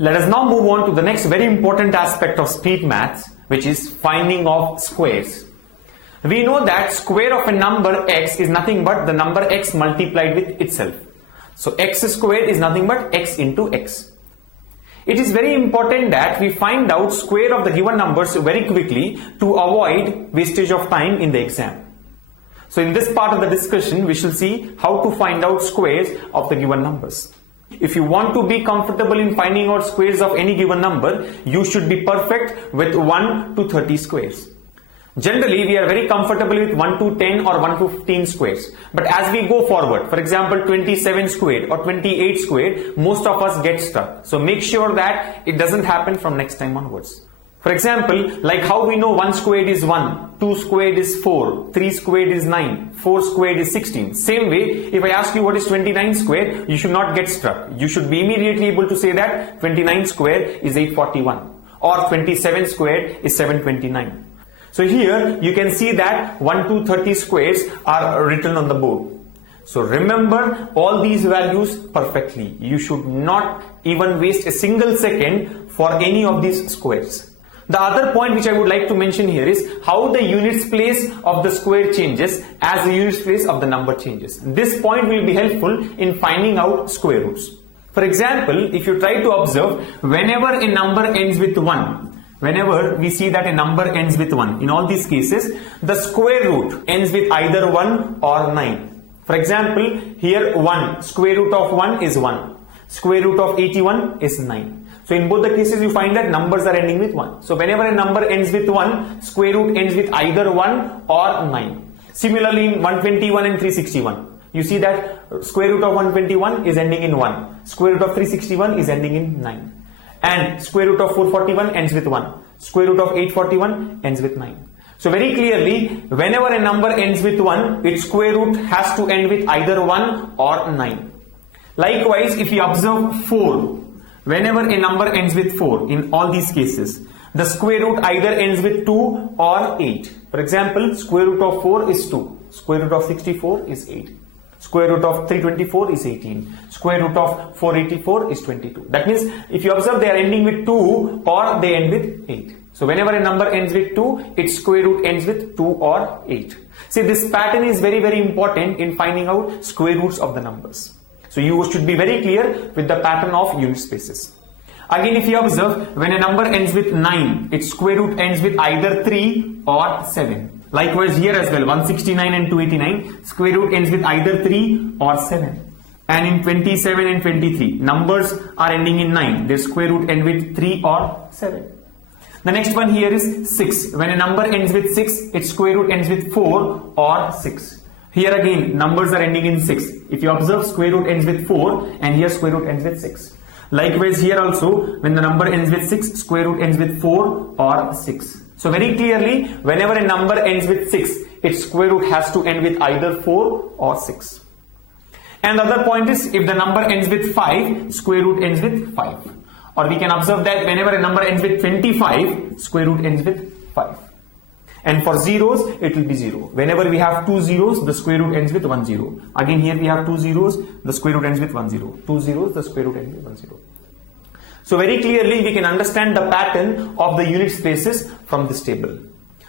Let us now move on to the next very important aspect of street maths, which is finding of squares. We know that square of a number x is nothing but the number x multiplied with itself. So x squared is nothing but x into x. It is very important that we find out square of the given numbers very quickly to avoid wastage of time in the exam. So in this part of the discussion, we shall see how to find out squares of the given numbers. If you want to be comfortable in finding out squares of any given number, you should be perfect with 1 to 30 squares. Generally, we are very comfortable with 1 to 10 or 1 to 15 squares. But as we go forward, for example, 27 squared or 28 squared, most of us get stuck. So make sure that it doesn't happen from next time onwards. For example, like how we know 1 squared is 1, 2 squared is 4, 3 squared is 9, 4 squared is 16. Same way, if I ask you what is 29 squared, you should not get stuck. You should be immediately able to say that 29 squared is 841 or 27 squared is 729. So here you can see that 1 to 30 squares are written on the board. So remember all these values perfectly. You should not even waste a single second for any of these squares. The other point which I would like to mention here is how the units place of the square changes as the units place of the number changes. This point will be helpful in finding out square roots. For example, if you try to observe, whenever a number ends with 1, whenever we see that a number ends with 1, in all these cases, the square root ends with either 1 or 9. For example, here 1, square root of 1 is 1. Square root of 81 is 9. So in both the cases you find that numbers are ending with 1. So whenever a number ends with 1, square root ends with either 1 or 9. Similarly in 121 and 361, you see that square root of 121 is ending in 1. Square root of 361 is ending in 9. And square root of 441 ends with 1. Square root of 841 ends with 9. So very clearly, whenever a number ends with 1, its square root has to end with either 1 or 9. Likewise, if you observe 4, whenever a number ends with 4, in all these cases, the square root either ends with 2 or 8. For example, square root of 4 is 2. Square root of 64 is 8. Square root of 324 is 18. Square root of 484 is 22. That means if you observe, they are ending with 2 or they end with 8. So whenever a number ends with 2, its square root ends with 2 or 8. See, this pattern is very, very important in finding out square roots of the numbers. So you should be very clear with the pattern of unit spaces. Again, if you observe, when a number ends with 9, its square root ends with either 3 or 7. Likewise here as well, 169 and 289, square root ends with either 3 or 7. And in 27 and 23, numbers are ending in 9. Their square root end with 3 or 7. The next one here is 6. When a number ends with 6, its square root ends with 4 or 6. Here again, numbers are ending in 6. If you observe, square root ends with 4 and here square root ends with 6. Likewise here also, when the number ends with 6, square root ends with 4 or 6. So very clearly, whenever a number ends with 6, its square root has to end with either 4 or 6. And the other point is, if the number ends with 5, square root ends with 5. Or we can observe that whenever a number ends with 25, square root ends with 5. And for zeros, it will be 0. Whenever we have 2 zeros, the square root ends with 1 0. Again here we have 2 zeros, the square root ends with 1 0. 2 zeros, the square root ends with 1 0. So very clearly we can understand the pattern of the unit spaces from this table.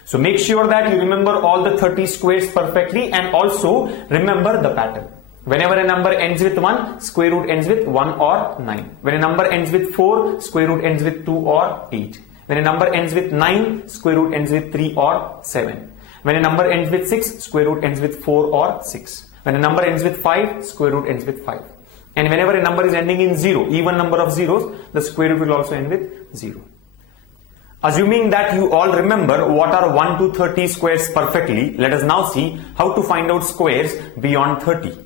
So make sure that you remember all the 30 squares perfectly and also remember the pattern. Whenever a number ends with 1, square root ends with 1 or 9. When a number ends with 4, square root ends with 2 or 8. When a number ends with 9, square root ends with 3 or 7. When a number ends with 6, square root ends with 4 or 6. When a number ends with 5, square root ends with 5. And whenever a number is ending in 0, even number of zeros, the square root will also end with 0. Assuming that you all remember what are 1 to 30 squares perfectly, let us now see how to find out squares beyond 30.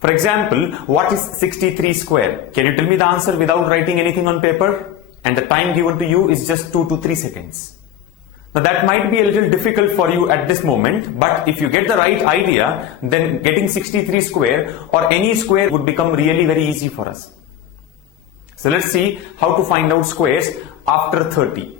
For example, what is 63 square? Can you tell me the answer without writing anything on paper? And the time given to you is just 2 to 3 seconds. Now that might be a little difficult for you at this moment, but if you get the right idea, then getting 63 square or any square would become really very easy for us. So let's see how to find out squares after 30.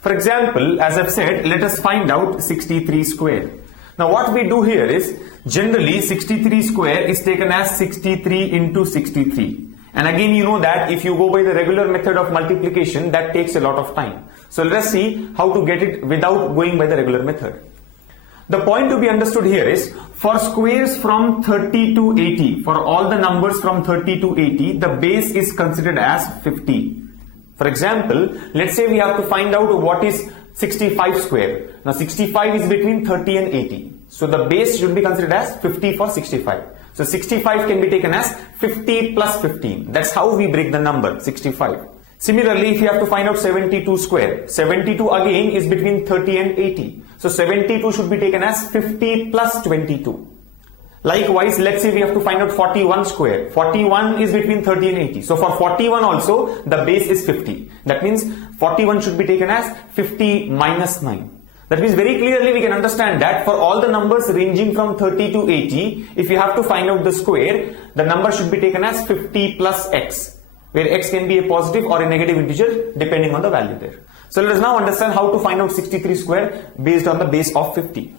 For example, as I've said, let us find out 63 square. Now what we do here is, generally 63 square is taken as 63 into 63. And again, you know that if you go by the regular method of multiplication, that takes a lot of time. So let us see how to get it without going by the regular method. The point to be understood here is, for squares from 30 to 80, for all the numbers from 30 to 80, the base is considered as 50. For example, let's say we have to find out what is 65 square. Now 65 is between 30 and 80. So the base should be considered as 50 for 65. So 65 can be taken as 50 plus 15. That's how we break the number 65. Similarly, if you have to find out 72 square, 72 again is between 30 and 80. So 72 should be taken as 50 plus 22. Likewise, let's say we have to find out 41 square. 41 is between 30 and 80. So for 41 also, the base is 50. That means 41 should be taken as 50 minus 9. That means very clearly we can understand that for all the numbers ranging from 30 to 80, if you have to find out the square, the number should be taken as 50 plus x, where x can be a positive or a negative integer depending on the value there. So let us now understand how to find out 63 square based on the base of 50.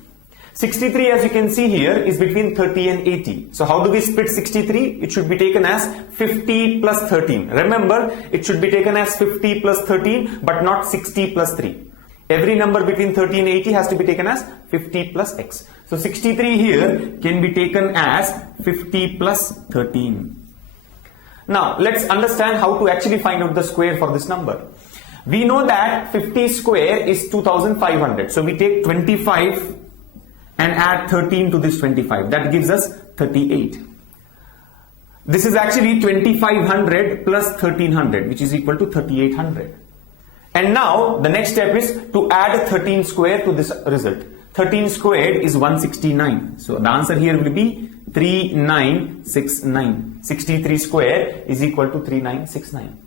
63, as you can see here, is between 30 and 80. So how do we split 63? It should be taken as 50 plus 13. Remember, it should be taken as 50 plus 13 but not 60 plus 3. Every number between 30 and 80 has to be taken as 50 plus x. So 63 here can be taken as 50 plus 13. Now let's understand how to actually find out the square for this number. We know that 50 square is 2500. So we take 25 and add 13 to this 25. That gives us 38. This is actually 2500 plus 1300, which is equal to 3800. And now the next step is to add 13 square to this result. 13 squared is 169. So the answer here will be 3969. 63 square is equal to 3969.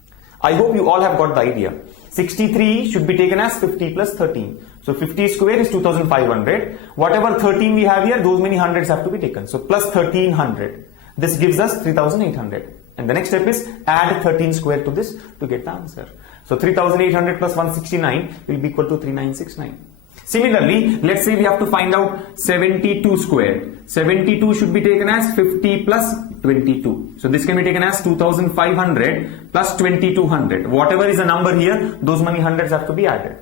I hope you all have got the idea. 63 should be taken as 50 plus 13. So 50 square is 2500. Whatever 13 we have here, those many hundreds have to be taken. So plus 1300. This gives us 3800. And the next step is add 13 square to this to get the answer. So 3800 plus 169 will be equal to 3969. Similarly, let's say we have to find out 72 square. 72 should be taken as 50 plus 22. So this can be taken as 2500 plus 2200. Whatever is the number here, those many hundreds have to be added.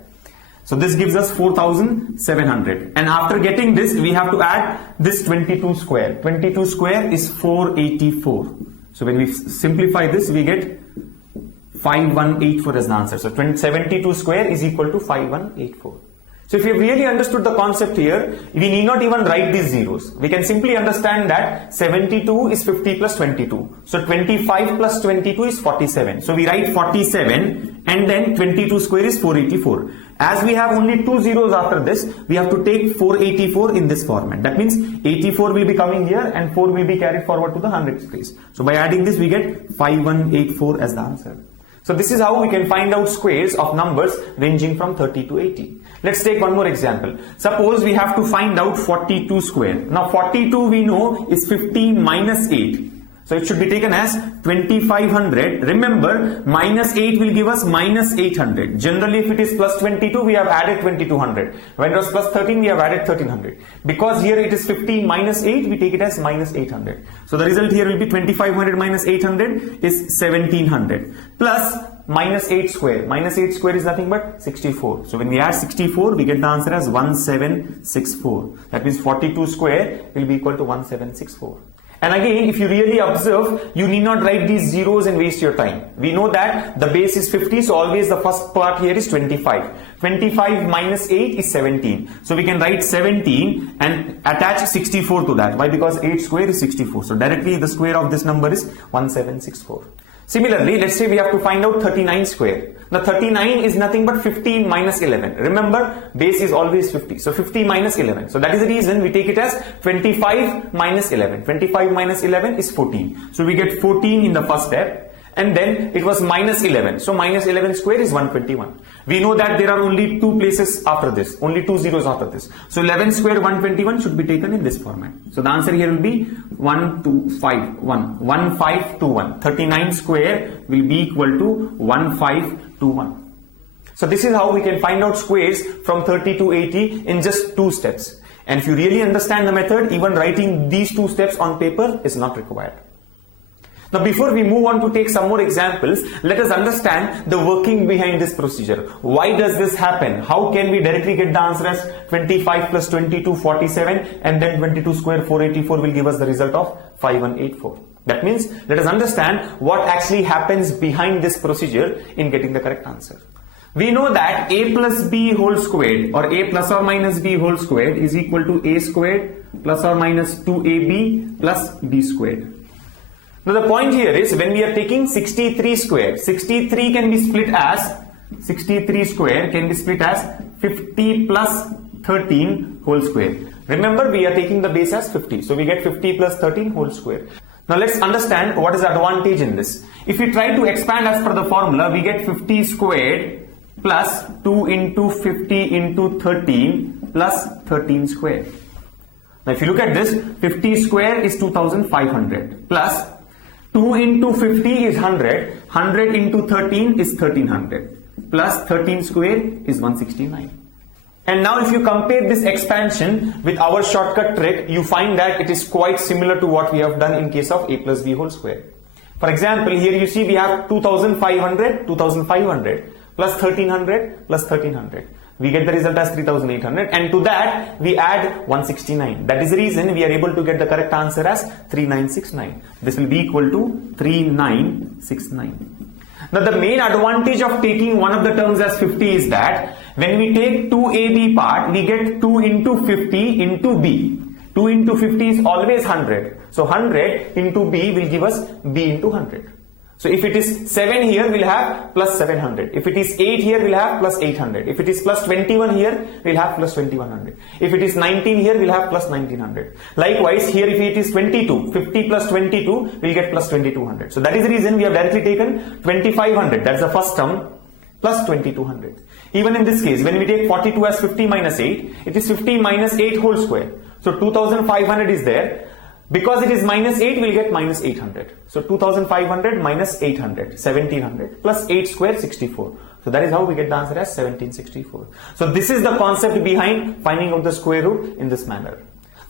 So this gives us 4700. And after getting this, we have to add this 22 square. 22 square is 484. So when we simplify this, we get 5184 as the answer. So 72 square is equal to 5184. So if you have really understood the concept here, we need not even write these zeros. We can simply understand that 72 is 50 plus 22. So 25 plus 22 is 47. So we write 47 and then 22 square is 484. As we have only two zeros after this, we have to take 484 in this format. That means 84 will be coming here and 4 will be carried forward to the hundreds place. So by adding this, we get 5184 as the answer. So this is how we can find out squares of numbers ranging from 30 to 80. Let's take one more example. Suppose we have to find out 42 square. Now 42 we know is 50 minus 8. So it should be taken as 2500. Remember, minus 8 will give us minus 800. Generally, if it is plus 22, we have added 2200. When it was plus 13, we have added 1300. Because here it is 50 minus 8, we take it as minus 800. So the result here will be 2500 minus 800 is 1700. Plus minus 8 square. Minus 8 square is nothing but 64. So when we add 64, we get the answer as 1764. That means 42 square will be equal to 1764. And again, if you really observe, you need not write these zeros and waste your time. We know that the base is 50, so always the first part here is 25. 25 minus 8 is 17. So we can write 17 and attach 64 to that. Why? Because 8 square is 64. So directly the square of this number is 1764. Similarly, let's say we have to find out 39 square. Now 39 is nothing but 15 minus 11. Remember, base is always 50. So 50 minus 11. So that is the reason we take it as 25 minus 11. 25 minus 11 is 14. So we get 14 in the first step. And then it was minus 11. So minus 11 square is 121. We know that there are only two places after this. Only two zeros after this. So 11 square 121 should be taken in this format. So the answer here will be 1251. 1521. 39 square will be equal to 1521. So this is how we can find out squares from 30 to 80 in just two steps. And if you really understand the method, even writing these two steps on paper is not required. Now before we move on to take some more examples, let us understand the working behind this procedure. Why does this happen? How can we directly get the answer as 25 plus 22, 47, and then 22 square 484 will give us the result of 5184. That means let us understand what actually happens behind this procedure in getting the correct answer. We know that a plus b whole squared, or a plus or minus b whole squared, is equal to a squared plus or minus 2ab plus b squared. Now the point here is, when we are taking 63 square, 63 can be split as 63 square can be split as 50 plus 13 whole square. Remember, we are taking the base as 50, so we get 50 plus 13 whole square. Now let's understand what is the advantage in this. If we try to expand as per the formula, we get 50 squared plus 2 into 50 into 13 plus 13 square. Now if you look at this, 50 square is 2500 plus 2 into 50 is 100, 100 into 13 is 1300, plus 13 square is 169. And now if you compare this expansion with our shortcut trick, you find that it is quite similar to what we have done in case of a plus b whole square. For example, here you see we have 2500, 2500, plus 1300, plus 1300. We get the result as 3800, and to that we add 169. That is the reason we are able to get the correct answer as 3969. This will be equal to 3969. Now the main advantage of taking one of the terms as 50 is that when we take 2ab part, we get 2 into 50 into b. 2 into 50 is always 100. So 100 into b will give us b into 100. So if it is 7 here, we'll have plus 700. If it is 8 here, we'll have plus 800. If it is plus 21 here, we'll have plus 2100. If it is 19 here, we'll have plus 1900. Likewise, here if it is 22, 50 plus 22, we'll get plus 2200. So that is the reason we have directly taken 2500. That's the first term, plus 2200. Even in this case, when we take 42 as 50 minus 8, it is 50 minus 8 whole square. So 2500 is there. Because it is minus 8, we'll get minus 800. So 2500 minus 800, 1700, plus 8 square, 64. So that is how we get the answer as 1764. So this is the concept behind finding out the square root in this manner.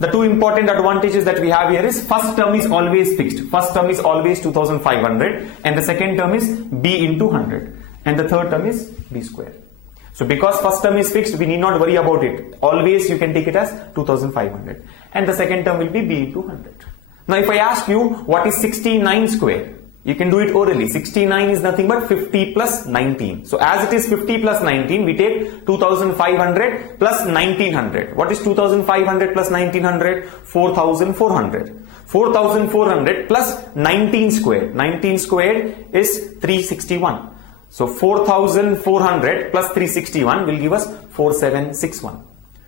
The two important advantages that we have here is, first term is always fixed. First term is always 2500, and the second term is b into 100, and the third term is b square. So because first term is fixed, we need not worry about it. Always you can take it as 2500. And the second term will be b into 100. Now if I ask you what is 69 square, you can do it orally. 69 is nothing but 50 plus 19. So as it is 50 plus 19, we take 2500 plus 1900. What is 2500 plus 1900? 4400. 4400 plus 19 square. 19 squared is 361. So 4400 plus 361 will give us 4761.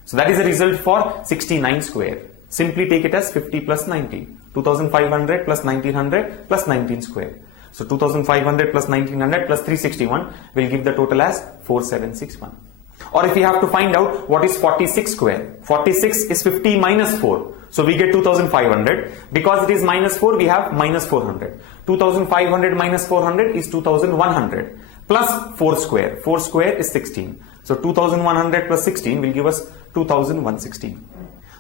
So that is the result for 69 square. Simply take it as 50 plus 19. 2500 plus 1900 plus 19 square. So 2500 plus 1900 plus 361 will give the total as 4761. Or if we have to find out what is 46 square. 46 is 50 minus 4. So we get 2500. Because it is minus 4, we have minus 400. 2500 minus 400 is 2100. Plus 4 square. 4 square is 16. So 2100 plus 16 will give us 2116.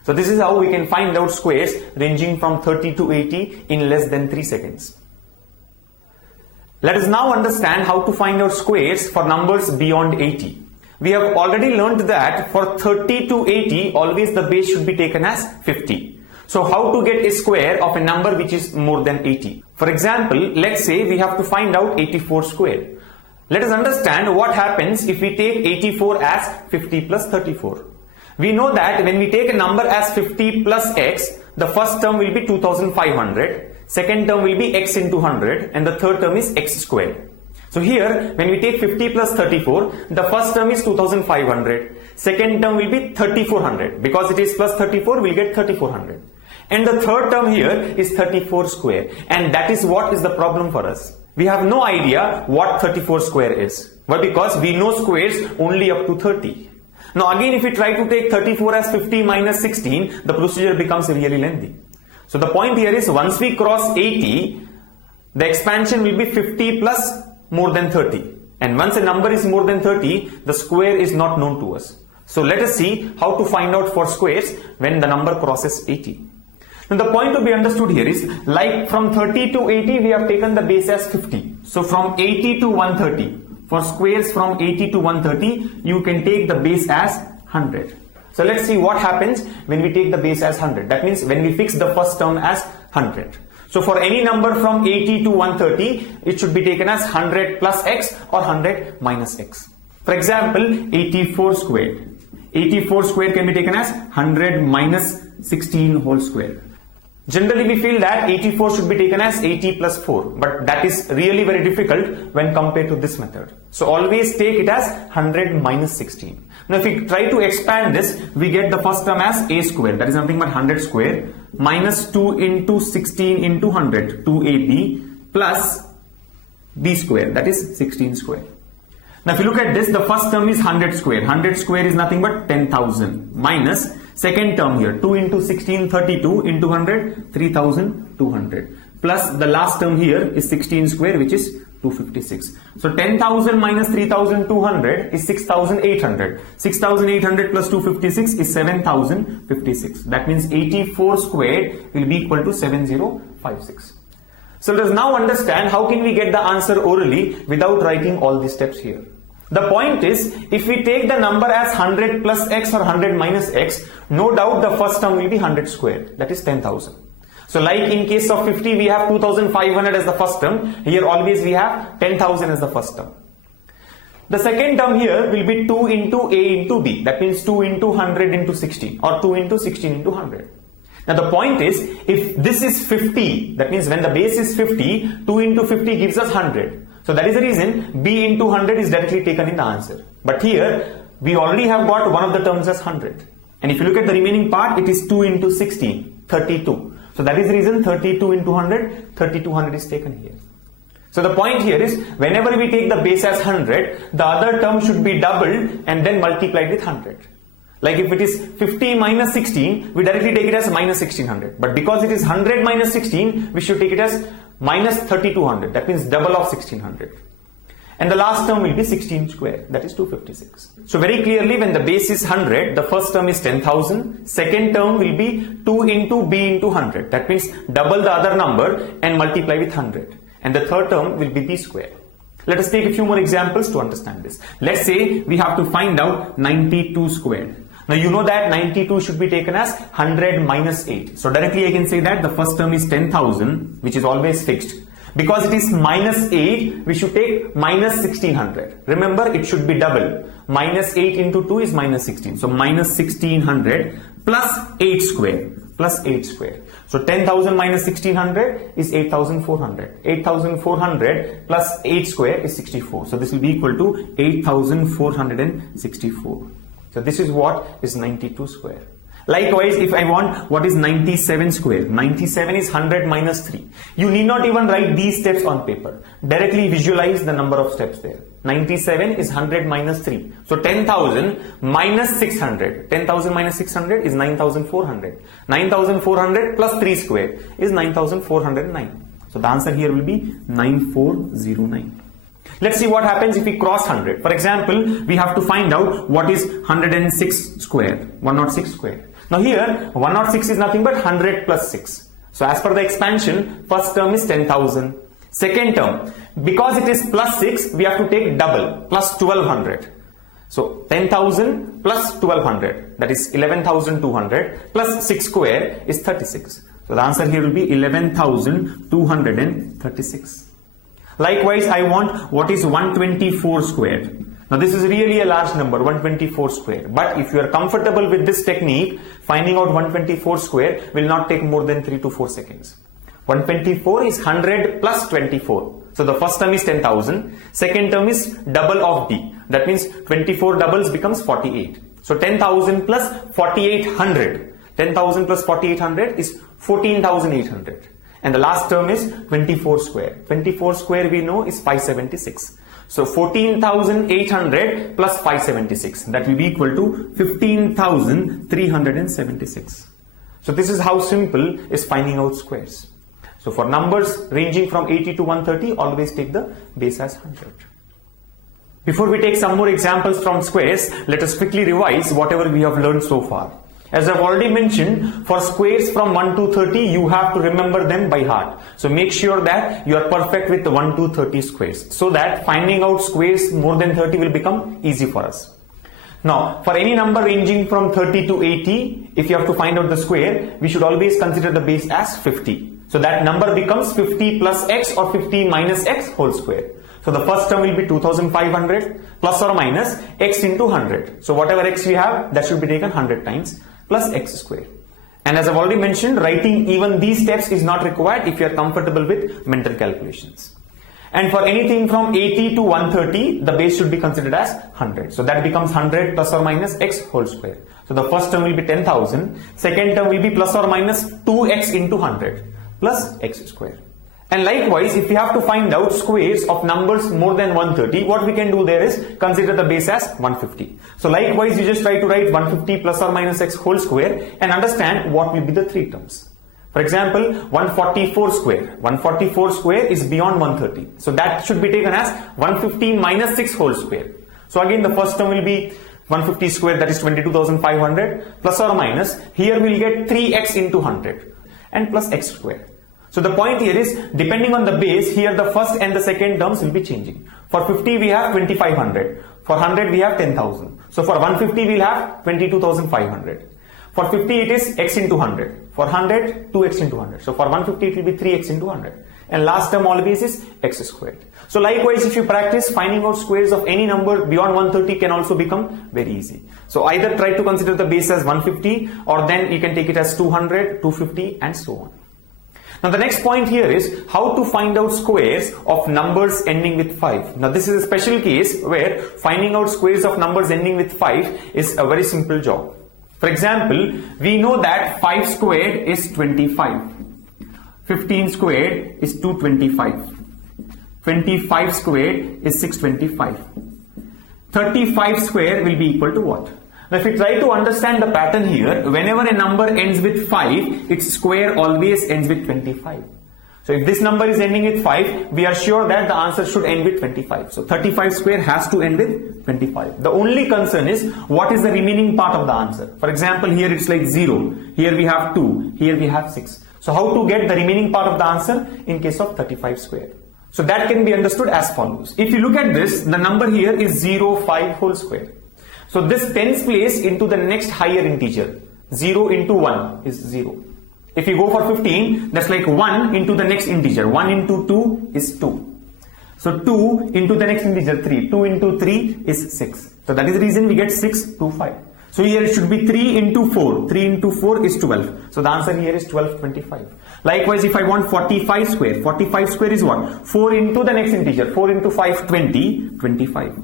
So this is how we can find out squares ranging from 30 to 80 in less than 3 seconds. Let us now understand how to find out squares for numbers beyond 80. We have already learned that for 30 to 80, always the base should be taken as 50. So how to get a square of a number which is more than 80? For example, let's say we have to find out 84 square. Let us understand what happens if we take 84 as 50 plus 34. We know that when we take a number as 50 plus x, the first term will be 2500, second term will be x into 100, and the third term is x squared. So here, when we take 50 plus 34, the first term is 2500, second term will be 3400. Because it is plus 34, we'll get 3400. And the third term here is 34 square. And that is what is the problem for us. We have no idea what 34 square is. But because we know squares only up to 30. Now again, if we try to take 34 as 50 minus 16, the procedure becomes really lengthy. So the point here is, once we cross 80, the expansion will be 50 plus more than 30. And once a number is more than 30, the square is not known to us. So let us see how to find out for squares when the number crosses 80. Now the point to be understood here is, like from 30 to 80 we have taken the base as 50. So from 80 to 130, for squares from 80 to 130 you can take the base as 100. So let's see what happens when we take the base as 100. That means when we fix the first term as 100. So for any number from 80 to 130, it should be taken as 100 plus x or 100 minus x. For example, 84 squared. 84 squared can be taken as 100 minus 16 whole square. Generally we feel that 84 should be taken as 80 plus 4, but that is really very difficult when compared to this method. So always take it as 100 minus 16. Now if we try to expand this, we get the first term as a square, that is nothing but 100 square, minus 2 into 16 into 100, 2ab, plus b square, that is 16 square. Now if you look at this, the first term is 100 square. 100 square is nothing but 10,000 minus second term here, 2 into 16, 32 into 100, 3,200 plus the last term here is 16 square, which is 256. So 10,000 minus 3,200 is 6,800. 6,800 plus 256 is 7,056. That means 84 squared will be equal to 7056. So let us now understand how can we get the answer orally without writing all these steps here. The point is, if we take the number as 100 plus x or 100 minus x, no doubt the first term will be 100 squared, that is 10,000. So like in case of 50, we have 2,500 as the first term. Here always we have 10,000 as the first term. The second term here will be 2 into a into b. That means 2 into 100 into 16 or 2 into 16 into 100. Now the point is, if this is 50, that means when the base is 50, 2 into 50 gives us 100. So that is the reason b into 100 is directly taken in the answer. But here we already have got one of the terms as 100. And if you look at the remaining part, it is 2 into 16, 32. So that is the reason 32 into 100, 3200 is taken here. So the point here is, whenever we take the base as 100, the other term should be doubled and then multiplied with 100. Like if it is 50 minus 16, we directly take it as minus 1600. But because it is 100 minus 16, we should take it as minus 3200. That means double of 1600. And the last term will be 16 square, that is 256. So very clearly, when the base is 100, the first term is 10,000. Second term will be 2 into b into 100. That means double the other number and multiply with 100. And the third term will be b square. Let us take a few more examples to understand this. Let's say we have to find out 92 squared. Now you know that 92 should be taken as 100 minus 8. So directly I can say that the first term is 10,000, which is always fixed. Because it is minus 8, we should take minus 1600. Remember, it should be double. Minus 8 into 2 is minus 16. So minus 1600 plus 8 square. Plus 8 square. So 10,000 minus 1600 is 8,400. 8,400 plus 8 square is 64. So this will be equal to 8,464. So this is what is 92 square. Likewise, if I want what is 97 square, 97 is 100 minus 3. You need not even write these steps on paper. Directly visualize the number of steps there. 97 is 100 minus 3. So 10,000 minus 600. 10,000 minus 600 is 9,400. 9,400 plus 3 square is 9,409. So the answer here will be 9409. Let's see what happens if we cross 100. For example, we have to find out what is 106 square, 106 square. Now here, 106 is nothing but 100 plus 6. So as per the expansion, first term is 10,000. Second term, because it is plus 6, we have to take double, plus 1200. So 10,000 plus 1200, that is 11,200 plus 6 square is 36. So the answer here will be 11,236. Likewise, I want what is 124 squared. Now this is really a large number, 124 square. But if you are comfortable with this technique, finding out 124 square will not take more than 3 to 4 seconds. 124 is 100 plus 24. So the first term is 10,000. Second term is double of b. That means 24 doubles becomes 48. So 10,000 plus 4,800. 10,000 plus 4,800 is 14,800. And the last term is 24 square. 24 square we know is 576. So 14,800 plus 576. That will be equal to 15,376. So this is how simple is finding out squares. So for numbers ranging from 80 to 130, always take the base as 100. Before we take some more examples from squares, let us quickly revise whatever we have learned so far. As I've already mentioned, for squares from 1 to 30, you have to remember them by heart. So make sure that you are perfect with the 1 to 30 squares, so that finding out squares more than 30 will become easy for us. Now, for any number ranging from 30 to 80, if you have to find out the square, we should always consider the base as 50. So that number becomes 50 plus x or 50 minus x whole square. So the first term will be 2500 plus or minus x into 100. So whatever x we have, that should be taken 100 times plus x square. And as I've already mentioned, writing even these steps is not required if you are comfortable with mental calculations. And for anything from 80 to 130, the base should be considered as 100. So that becomes 100 plus or minus x whole square. So the first term will be 10,000. Second term will be plus or minus 2x into 100 plus x square. And likewise, if we have to find out squares of numbers more than 130, what we can do there is consider the base as 150. So likewise, you just try to write 150 plus or minus x whole square and understand what will be the three terms. For example, 144 square. 144 square is beyond 130. So that should be taken as 150 minus 6 whole square. So again, the first term will be 150 square, that is 22,500 plus or minus. Here we will get 3x into 100 and plus x square. So the point here is, depending on the base, here the first and the second terms will be changing. For 50 we have 2500. For 100 we have 10,000. So for 150 we will have 22,500. For 50 it is x into 100. For 100, 2x into 100. So for 150 it will be 3x into 100. And last term always is x squared. So likewise, if you practice, finding out squares of any number beyond 130 can also become very easy. So either try to consider the base as 150, or then you can take it as 200, 250 and so on. Now the next point here is how to find out squares of numbers ending with 5. Now this is a special case where finding out squares of numbers ending with 5 is a very simple job. For example, we know that 5 squared is 25. 15 squared is 225. 25 squared is 625. 35 square will be equal to what? Now if you try to understand the pattern here, whenever a number ends with 5, its square always ends with 25. So if this number is ending with 5, we are sure that the answer should end with 25. So 35 square has to end with 25. The only concern is what is the remaining part of the answer. For example, here it's like 0. Here we have 2. Here we have 6. So how to get the remaining part of the answer in case of 35 square? So that can be understood as follows. If you look at this, the number here is 0, 5 whole square. So this tens place into the next higher integer. 0 into 1 is 0. If you go for 15, that's like 1 into the next integer. 1 into 2 is 2. So 2 into the next integer 3. 2 into 3 is 6. So that is the reason we get 6 to 5. So here it should be 3 into 4. 3 into 4 is 12. So the answer here is 1225. Likewise, if I want 45 square, 45 square is what? 4 into the next integer. 4 into 5, 20, 25.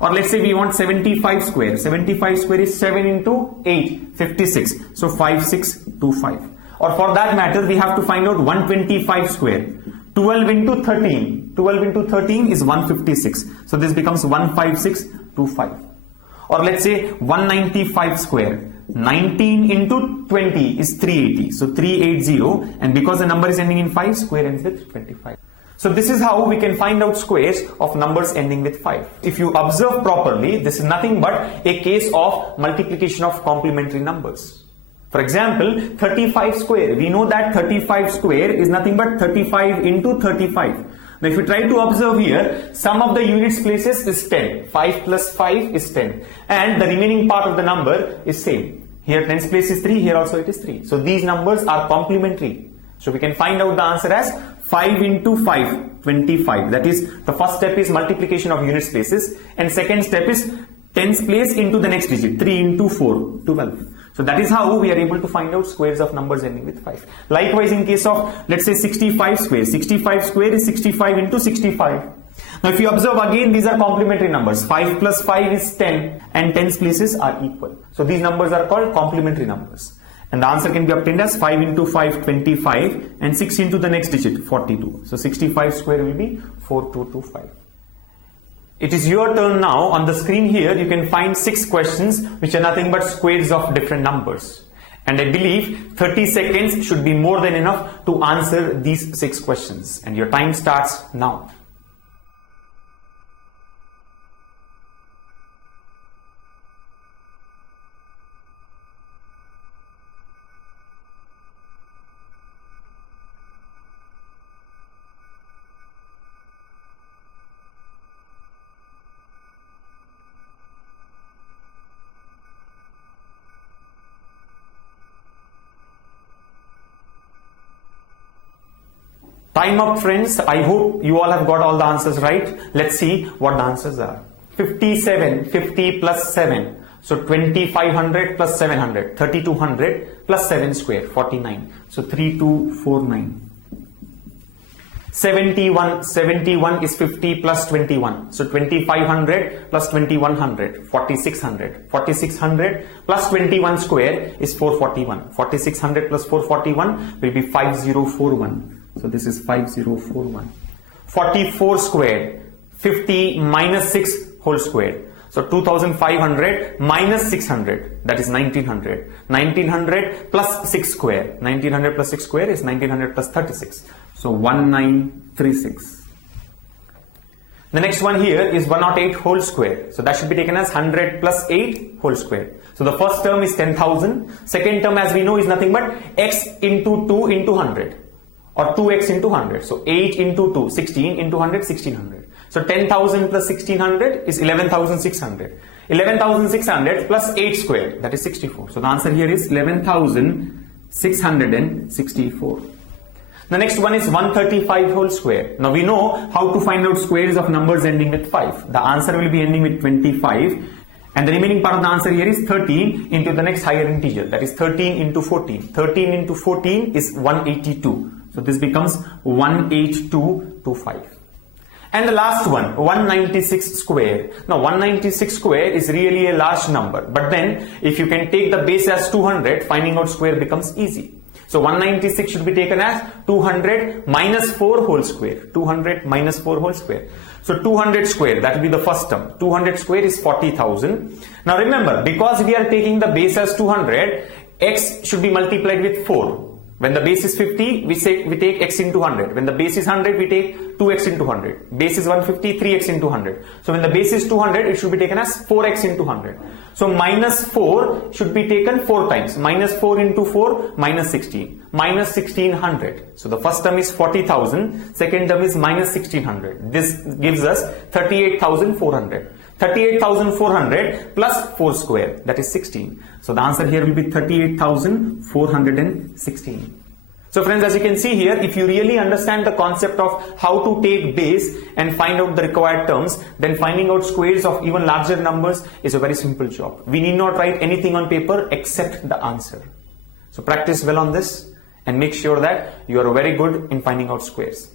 Or let's say we want 75 square. 75 square is 7 into 8, 56. So 5, 6, 2, 5. Or for that matter, we have to find out 125 square. 12 into 13. 12 into 13 is 156. So this becomes 15625. Or let's say 195 square. 19 into 20 is 380. So 380. And because the number is ending in 5, square ends with 25. So this is how we can find out squares of numbers ending with 5. If you observe properly, this is nothing but a case of multiplication of complementary numbers. For example, 35 square. We know that 35 square is nothing but 35 into 35. Now if you try to observe here, sum of the units places is 10. 5 plus 5 is 10. And the remaining part of the number is same. Here tens place is 3, here also it is 3. So these numbers are complementary. So we can find out the answer as 5 into 5, 25. That is, the first step is multiplication of units places. And second step is tens place into the next digit. 3 into 4, 12. So that is how we are able to find out squares of numbers ending with 5. Likewise, in case of, let's say 65 square. 65 square is 65 into 65. Now if you observe again, these are complementary numbers. 5 plus 5 is 10 and tens places are equal. So these numbers are called complementary numbers. And the answer can be obtained as 5 into 5, 25 and 6 into the next digit, 42. So 65 square will be 4225. It is your turn now. On the screen here, you can find 6 questions which are nothing but squares of different numbers. And I believe 30 seconds should be more than enough to answer these 6 questions. And your time starts now. Time up, friends. I hope you all have got all the answers right. Let's see what the answers are. 57, 50 plus 7. So 2500 plus 700, 3200 plus 7 square, 49. So 3249. 71 is 50 plus 21. So 2500 plus 2100, 4600. 4600 plus 21 square is 441. 4600 plus 441 will be 5041. So this is 5041. 44 square, 50 minus 6 whole square. So 2500 minus 600, that is 1900. 1900 plus 6 square. 1900 plus 6 square is 1900 plus 36. So 1936. The next one here is 108 whole square. So that should be taken as 100 plus 8 whole square. So the first term is 10,000. Second term, as we know, is nothing but x into 2 into 100. Or 2x into 100. So 8 into 2, 16 into 100, 1600. So 10,000 plus 1600 is 11,600. 11,600 plus 8 square, that is 64. So the answer here is 11,664. The next one is 135 whole square. Now we know how to find out squares of numbers ending with 5. The answer will be ending with 25. And the remaining part of the answer here is 13 into the next higher integer. That is 13 into 14. 13 into 14 is 182. So this becomes 18225. And the last one, 196 square. Now 196 square is really a large number. But then if you can take the base as 200, finding out square becomes easy. So 196 should be taken as 200 minus 4 whole square. 200 minus 4 whole square. So 200 square, that will be the first term. 200 square is 40,000. Now remember, because we are taking the base as 200, x should be multiplied with 4. When the base is 50, we take x into 100. When the base is 100, we take 2x into 100. Base is 150, 3x into 100. So when the base is 200, it should be taken as 4x into 100. So minus 4 should be taken 4 times. Minus 4 into 4, minus 16. Minus 1600. So the first term is 40,000. Second term is minus 1600. This gives us 38,400. 38,400 plus 4 square, that is 16. So the answer here will be 38,416. So friends, as you can see here, if you really understand the concept of how to take base and find out the required terms, then finding out squares of even larger numbers is a very simple job. We need not write anything on paper except the answer. So practice well on this and make sure that you are very good in finding out squares.